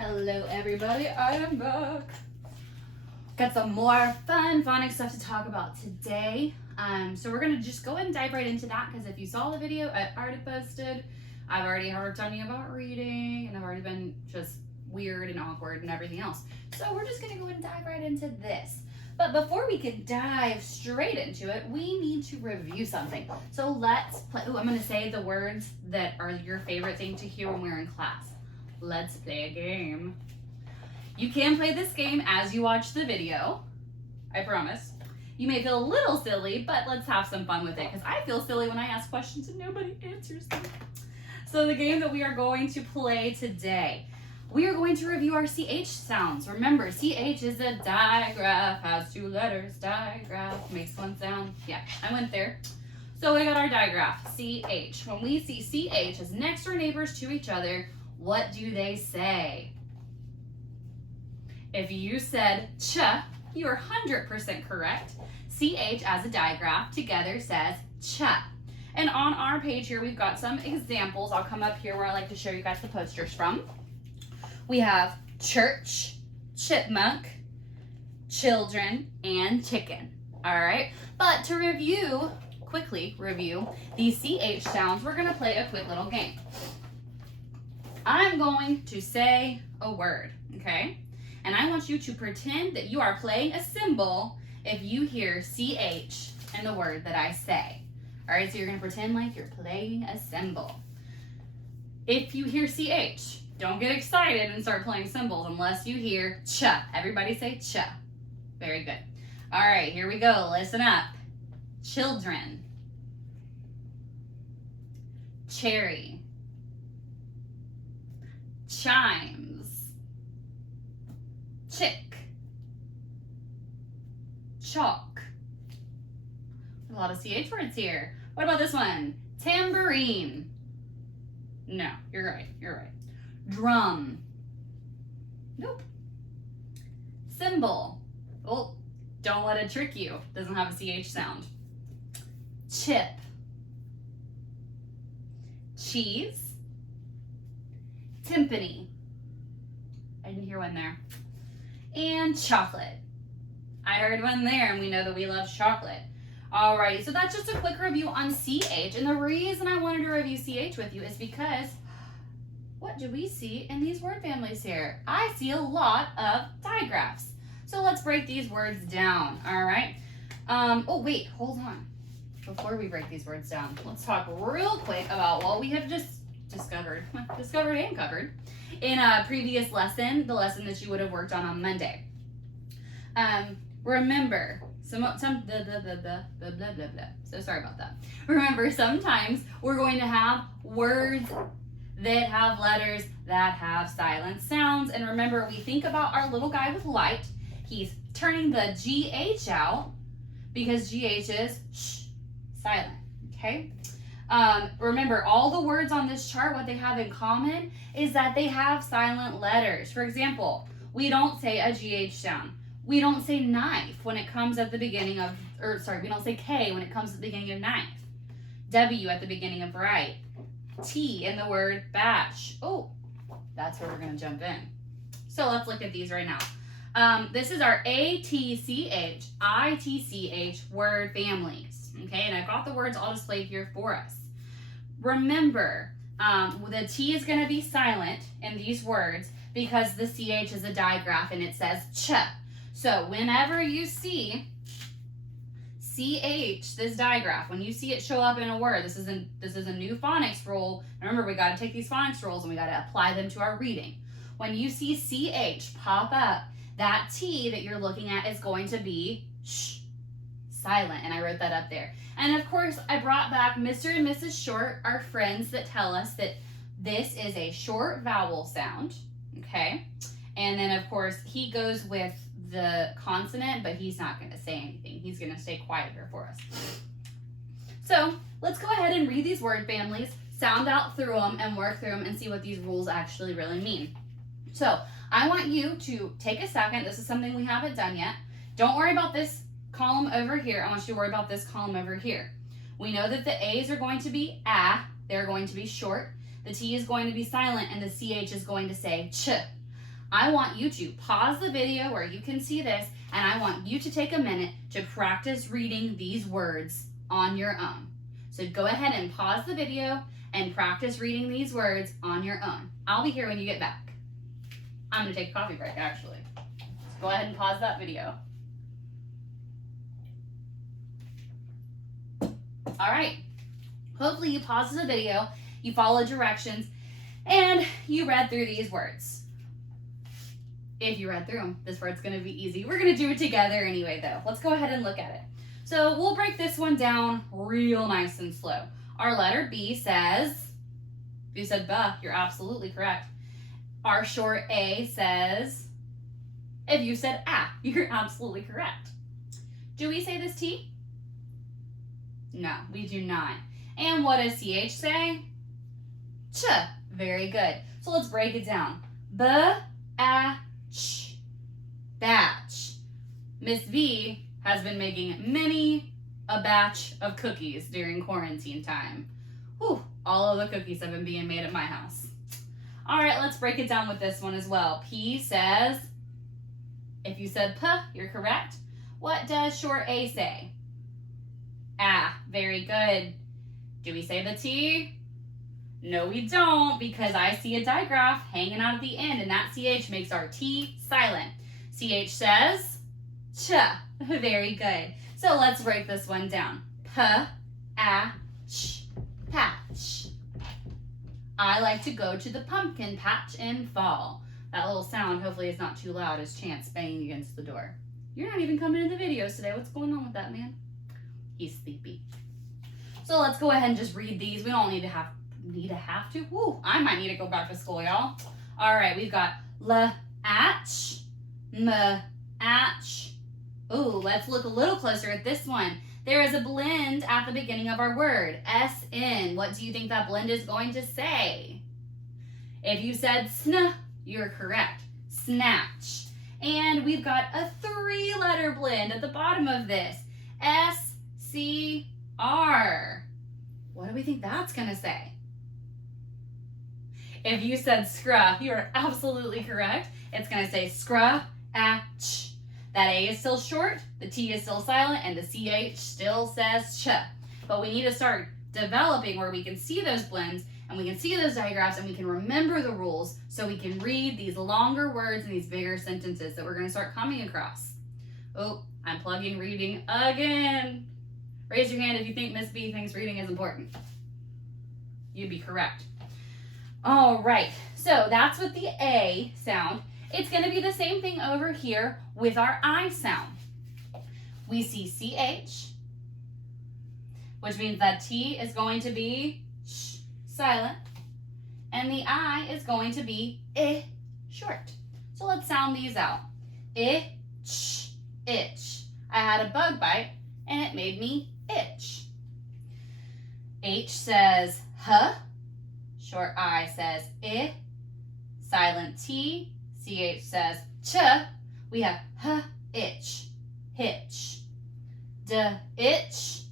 Hello everybody, I am back. Got some more fun phonics stuff to talk about today. So we're gonna just go ahead and dive right into that because if you saw the video I already posted, I've already harped on you about reading and I've already been just weird and awkward and everything else. So we're just gonna go ahead and dive right into this. But before we can dive straight into it, we need to review something. So let's play. I'm gonna say the words that are your favorite thing to hear when we're in class. Let's play a game. You can play this game as you watch the video, I promise. You may feel a little silly, but let's have some fun with it because I feel silly when I ask questions and nobody answers them. So the game that we are going to play today, we are going to review our CH sounds. Remember, CH is a digraph, has 2 letters, digraph, makes 1 sound. Yeah, I went there. So we got our digraph, CH. When we see CH as next door neighbors to each other, what do they say? If you said ch, you are 100% correct. CH as a digraph together says ch. And on our page here, we've got some examples. I'll come up here where I like to show you guys the posters from. We have church, chipmunk, children, and chicken. All right, but to quickly review these CH sounds, we're gonna play a quick little game. I'm going to say a word, okay? And I want you to pretend that you are playing a cymbal if you hear CH in the word that I say. All right, so you're gonna pretend like you're playing a cymbal. If you hear CH, don't get excited and start playing cymbals unless you hear ch. Everybody say ch. Very good. All right, here we go. Listen up. Children. Cherry. Chimes. Chick. Chalk. A lot of CH words here. What about this one? Tambourine. No, you're right. Drum. Nope. Cymbal. Oh, don't let it trick you. Doesn't have a CH sound. Chip. Cheese. Timpani. I didn't hear one there. And chocolate. I heard one there, and we know that we love chocolate. Alrighty, so that's just a quick review on CH. And the reason I wanted to review CH with you is because what do we see in these word families here? I see a lot of digraphs. So let's break these words down, all right? Oh, wait, hold on. Before we break these words down, let's talk real quick about what we have just discovered and covered in a previous lesson, the lesson that you would have worked on Monday. Remember, so sorry about that. Remember, sometimes we're going to have words that have letters that have silent sounds. And remember, we think about our little guy with light. He's turning the GH out because GH is shh, silent, okay? Remember, all the words on this chart, what they have in common is that they have silent letters. For example, we don't say a GH sound. We don't say knife when it comes at the beginning of, we don't say K when it comes at the beginning of knife. W at the beginning of right. T in the word bash. Oh, that's where we're going to jump in. So let's look at these right now. This is our ATCH, ITCH word families. Okay, and I've got the words all displayed here for us. Remember, the T is going to be silent in these words because the CH is a digraph and it says ch. So whenever you see CH, this digraph, when you see it show up in a word, this is a new phonics rule. Remember, we got to take these phonics rules and we got to apply them to our reading. When you see CH pop up, that T that you're looking at is going to be shh, silent, and I wrote that up there. And of course, I brought back Mr. and Mrs. Short, our friends that tell us that this is a short vowel sound, okay? And then, of course, he goes with the consonant, but he's not going to say anything. He's going to stay quiet here for us. So let's go ahead and read these word families, sound out through them, and work through them and see what these rules actually really mean. So I want you to take a second. This is something we haven't done yet. Don't worry about this column over here. I want you to worry about this column over here. We know that the A's are going to be they're going to be short. The T is going to be silent, and the CH is going to say ch. I want you to pause the video where you can see this, and I want you to take a minute to practice reading these words on your own. So go ahead and pause the video and practice reading these words on your own. I'll be here when you get back. I'm going to take a coffee break, actually. So go ahead and pause that video. All right. Hopefully you paused the video, you followed directions, and you read through these words. If you read through them, this word's going to be easy. We're going to do it together anyway, though. Let's go ahead and look at it. So we'll break this one down real nice and slow. Our letter B says, if you said buh, you're absolutely correct. Our short A says, if you said ah, you're absolutely correct. Do we say this T? No, we do not. And what does CH say? Ch. Very good. So let's break it down. B-a-ch. Batch. Miss V has been making many a batch of cookies during quarantine time. Whew, all of the cookies have been being made at my house. All right, let's break it down with this one as well. P says, if you said P, you're correct. What does short A say? Ah, very good. Do we say the T? No, we don't, because I see a digraph hanging out at the end, and that CH makes our T silent. CH says ch. Very good. So let's break this one down. P-a-ch, patch. I like to go to the pumpkin patch in fall. That little sound hopefully is not too loud as Chance banging against the door. You're not even coming into the videos today. What's going on with that man? He's sleepy. So let's go ahead and just read these. We don't need to have to. Woo, I might need to go back to school, y'all. All right, we've got l-atch, m-atch. Ooh, let's look a little closer at this one. There is a blend at the beginning of our word, S-N. What do you think that blend is going to say? If you said sn, you're correct. Snatch. And we've got a 3-letter blend at the bottom of this, S-C-R. What do we think that's going to say? If you said scruff, you are absolutely correct. It's going to say scruff-atch. That A is still short, the T is still silent, and the CH still says ch. But we need to start developing where we can see those blends, and we can see those digraphs, and we can remember the rules so we can read these longer words and these bigger sentences that we're going to start coming across. Oh, I'm plugging reading again. Raise your hand if you think Miss B thinks reading is important. You'd be correct. All right, so that's with the A sound. It's going to be the same thing over here with our I sound. We see CH, which means that T is going to be sh, silent, and the I is going to be I, short. So let's sound these out. Itch, itch. I had a bug bite, and it made me itch. H says huh, short I says I, silent T, CH says ch. We have huh, itch, hitch. D-itch,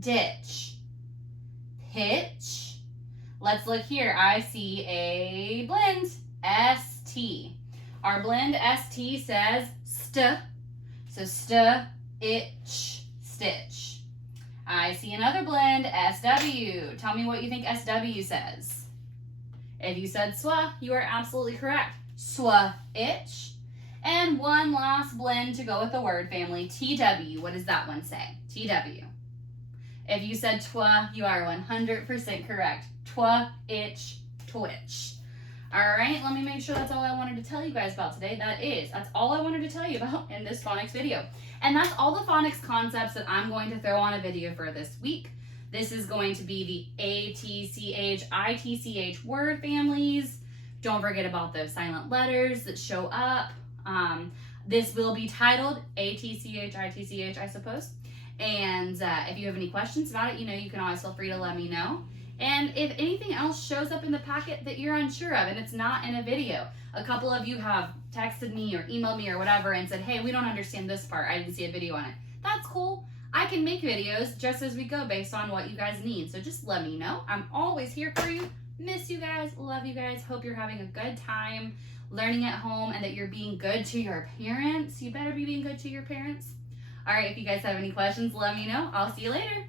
ditch. Pitch. Let's look here. I see a blend, S-T. Our blend, S-T, says st. So st, itch, stitch. I see another blend, S-W. Tell me what you think S-W says. If you said swa, you are absolutely correct. Swa, itch. And one last blend to go with the word family, T-W. What does that one say? T-W. If you said twa, you are 100% correct. Twa, itch, twitch. All right, let me make sure that's all I wanted to tell you guys about today. That's all I wanted to tell you about in this phonics video. And that's all the phonics concepts that I'm going to throw on a video for this week. This is going to be the A-T-C-H, I-T-C-H word families. Don't forget about those silent letters that show up. This will be titled A-T-C-H, I-T-C-H, I suppose. And if you have any questions about it, you can always feel free to let me know. And if anything else shows up in the packet that you're unsure of and it's not in a video, a couple of you have texted me or emailed me or whatever and said, hey, we don't understand this part. I didn't see a video on it. That's cool. I can make videos just as we go based on what you guys need. So just let me know. I'm always here for you. Miss you guys. Love you guys. Hope you're having a good time. learning at home and that you're being good to your parents. You better be being good to your parents. All right, if you guys have any questions, let me know. I'll see you later.